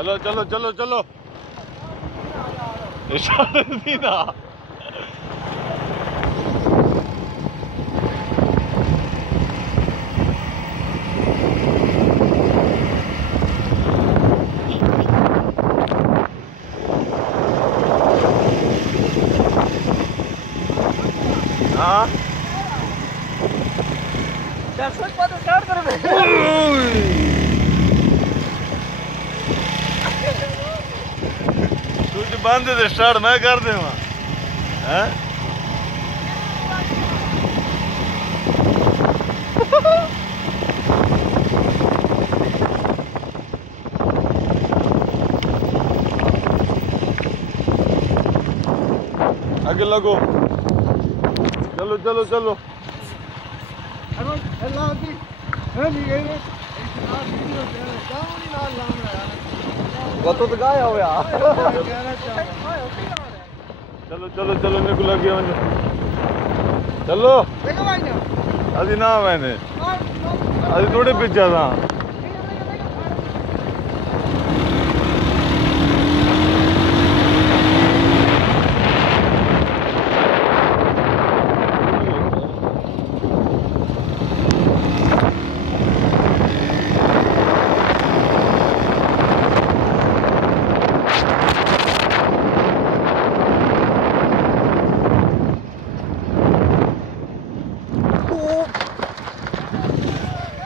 चलो चलो चलो चलो इशारा दी ना हाँ स्टार्ट करो तुझे बंद है स्टार्ट मैं कर दे हैं आगे लगो चलो चलो चलो तो गाया हो यार चलो चलो चलो मेरे को लग गया चलो अभी ना मैंने अभी थोड़े पीछे था